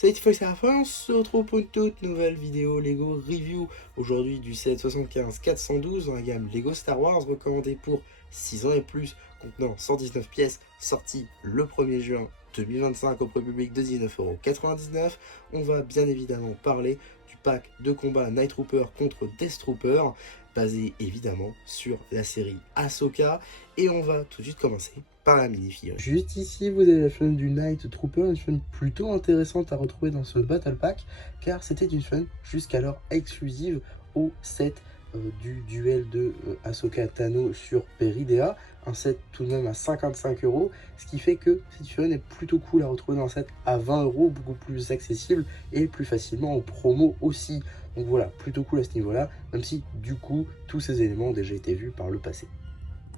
Salut tout le monde, c'est Raphaël, on se retrouve pour une toute nouvelle vidéo Lego Review. Aujourd'hui du set 75-412 dans la gamme Lego Star Wars, recommandé pour 6 ans et plus, contenant 119 pièces, sorti le 1er juin 2025 au prix public de 19,99 €. On va bien évidemment parler du pack de combat Night Trooper contre Death Trooper, basé évidemment sur la série Ahsoka, et on va tout de suite commencer par la mini-figurine. Juste ici, vous avez la fun du Night Trooper, une fun plutôt intéressante à retrouver dans ce Battle Pack, car c'était une fun jusqu'alors exclusive au set du duel de Ahsoka Tano sur Peridea, un set tout de même à 55 €, ce qui fait que cette fun est plutôt cool à retrouver dans un set à 20 €, beaucoup plus accessible et plus facilement en promo aussi. Donc voilà, plutôt cool à ce niveau-là, même si du coup, tous ces éléments ont déjà été vus par le passé.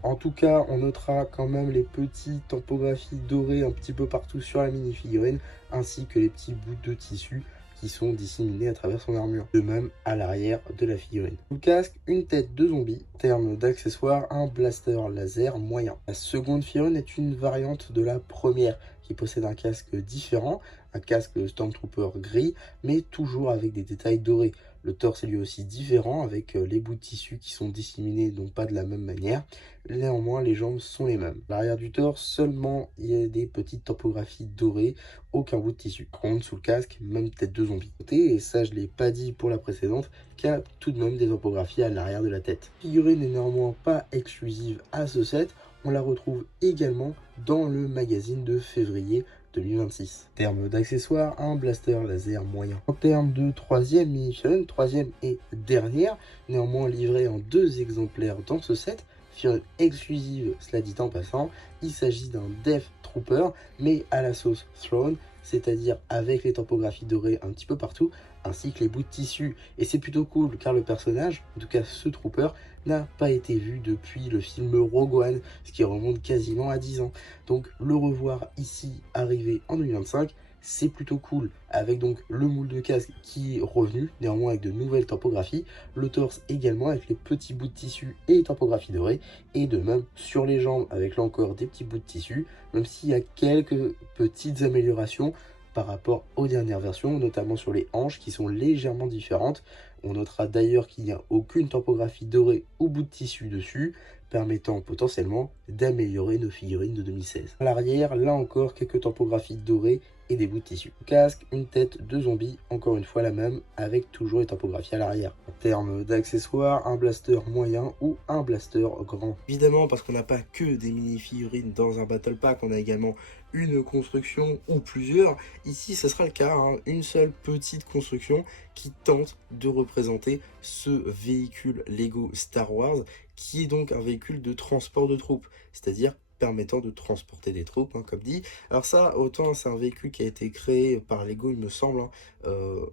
En tout cas, on notera quand même les petites typographies dorées un petit peu partout sur la mini-figurine, ainsi que les petits bouts de tissu qui sont disséminés à travers son armure. De même à l'arrière de la figurine. Sous le casque, une tête de zombie. En termes d'accessoires, un blaster laser moyen. La seconde figurine est une variante de la première, qui possède un casque différent, un casque Stormtrooper gris, mais toujours avec des détails dorés. Le torse est lui aussi différent, avec les bouts de tissu qui sont disséminés, donc pas de la même manière. Néanmoins, les jambes sont les mêmes. L'arrière du torse, seulement, il y a des petites topographies dorées, aucun bout de tissu. Par contre, sous le casque, même tête de zombie. Et ça, je ne l'ai pas dit pour la précédente, qu'il y a tout de même des topographies à l'arrière de la tête. La figurine n'est néanmoins pas exclusive à ce set, on la retrouve également dans le magazine de février 2026. En termes d'accessoires, un blaster laser moyen. En termes de troisième mini-figurine, troisième et dernière, néanmoins livrée en 2 exemplaires dans ce set, figurine exclusive, cela dit en passant, il s'agit d'un Death Trooper, mais à la sauce Throne, c'est-à-dire avec les topographies dorées un petit peu partout, ainsi que les bouts de tissu. Et c'est plutôt cool, car le personnage, en tout cas ce Trooper, n'a pas été vu depuis le film Rogue One, ce qui remonte quasiment à 10 ans. Donc le revoir ici, arrivé en 2025, c'est plutôt cool, avec donc le moule de casque qui est revenu, néanmoins avec de nouvelles topographies, le torse également avec les petits bouts de tissu et les topographies dorées, et de même sur les jambes avec là encore des petits bouts de tissu, même s'il y a quelques petites améliorations par rapport aux dernières versions, notamment sur les hanches qui sont légèrement différentes. On notera d'ailleurs qu'il n'y a aucune topographie dorée ou bout de tissu dessus, permettant potentiellement d'améliorer nos figurines de 2016. À l'arrière, là encore, quelques topographies dorées et des bouts de tissu. Casque, une tête de zombie, encore une fois la même, avec toujours les topographies à l'arrière. En termes d'accessoires, un blaster moyen ou un blaster grand. Évidemment, parce qu'on n'a pas que des mini-figurines dans un Battle Pack, on a également une construction ou plusieurs. Ici, ce sera le cas, hein, une seule petite construction qui tente de représenter ce véhicule Lego Star Wars, qui est donc un véhicule de transport de troupes, c'est-à-dire permettant de transporter des troupes, hein, comme dit. Alors ça, autant c'est un véhicule qui a été créé par Lego, il me semble, hein,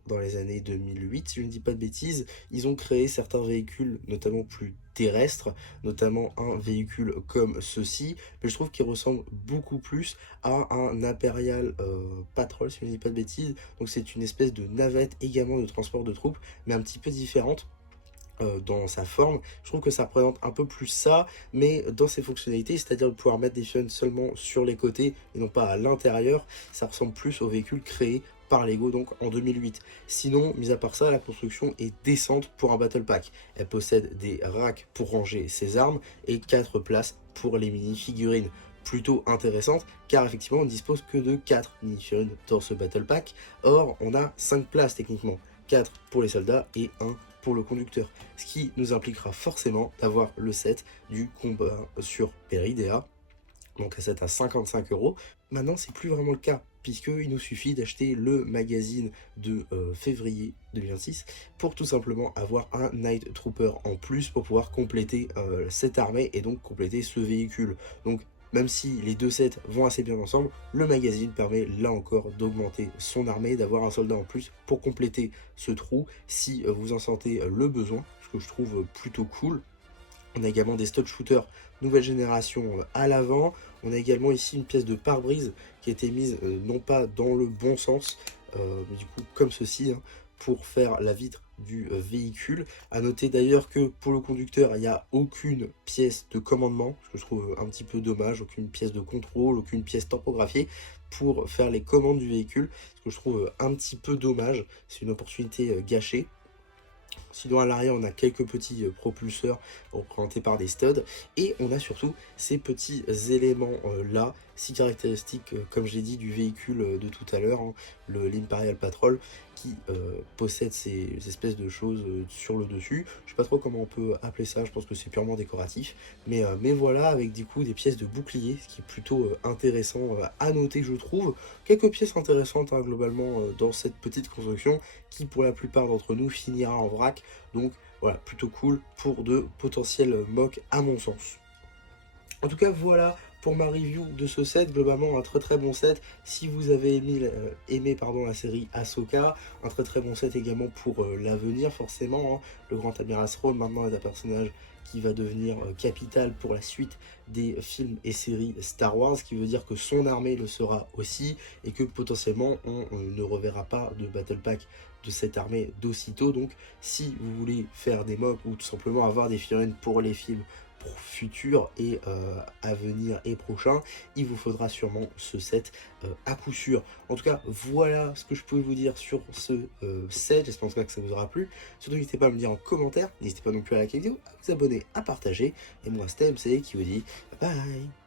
dans les années 2008, si je ne dis pas de bêtises. Ils ont créé certains véhicules, notamment plus terrestres, notamment un véhicule comme ceci, mais je trouve qu'il ressemble beaucoup plus à un Imperial Patrol, si je ne dis pas de bêtises. Donc c'est une espèce de navette également de transport de troupes, mais un petit peu différente dans sa forme. Je trouve que ça représente un peu plus ça, mais dans ses fonctionnalités, c'est-à-dire de pouvoir mettre des fun seulement sur les côtés et non pas à l'intérieur. Ça ressemble plus au véhicule créé par Lego donc en 2008. Sinon, mis à part ça, la construction est décente pour un Battle Pack. Elle possède des racks pour ranger ses armes et 4 places pour les mini-figurines. Plutôt intéressante, car effectivement on ne dispose que de 4 mini-figurines dans ce Battle Pack. Or, on a 5 places techniquement. 4 pour les soldats et 1 pour le conducteur, ce qui nous impliquera forcément d'avoir le set du combat sur Peridea, donc un set à 55 €. Maintenant, c'est plus vraiment le cas, puisqu'il nous suffit d'acheter le magazine de février 2026 pour tout simplement avoir un Night Trooper en plus pour pouvoir compléter cette armée et donc compléter ce véhicule. Donc même si les deux sets vont assez bien ensemble, le magazine permet là encore d'augmenter son armée, d'avoir un soldat en plus pour compléter ce trou si vous en sentez le besoin, ce que je trouve plutôt cool. On a également des stock shooters nouvelle génération à l'avant. On a également ici une pièce de pare-brise qui a été mise non pas dans le bon sens, mais du coup comme ceci, hein, pour faire la vitre du véhicule. À noter d'ailleurs que pour le conducteur, il n'y a aucune pièce de commandement, ce que je trouve un petit peu dommage, aucune pièce de contrôle, aucune pièce tempographiée pour faire les commandes du véhicule, ce que je trouve un petit peu dommage. C'est une opportunité gâchée. Sinon à l'arrière on a quelques petits propulseurs représentés par des studs et on a surtout ces petits éléments là, si caractéristiques comme j'ai dit du véhicule de tout à l'heure, hein, l'Imperial Patrol qui possède ces espèces de choses sur le dessus. Je sais pas trop comment on peut appeler ça, je pense que c'est purement décoratif, mais voilà, avec du coup des pièces de bouclier, ce qui est plutôt intéressant à noter je trouve. Quelques pièces intéressantes hein, globalement dans cette petite construction qui pour la plupart d'entre nous finira en vrac. Donc voilà, plutôt cool pour de potentiels mocks à mon sens. En tout cas voilà pour ma review de ce set, globalement un très bon set si vous avez aimé la série Ahsoka, un très bon set également pour l'avenir forcément, hein. Le grand amiral Thrawn maintenant est un personnage qui va devenir capital pour la suite des films et séries Star Wars, ce qui veut dire que son armée le sera aussi, et que potentiellement on ne reverra pas de Battle Pack de cette armée d'aussitôt. Donc si vous voulez faire des mocks ou tout simplement avoir des figurines pour les films pour futur et à venir et prochain, il vous faudra sûrement ce set à coup sûr. En tout cas, voilà ce que je pouvais vous dire sur ce set. J'espère en tout cas que ça vous aura plu. Surtout, n'hésitez pas à me dire en commentaire. N'hésitez pas non plus à liker la vidéo, à vous abonner, à partager. Et moi, c'était MC qui vous dit bye bye.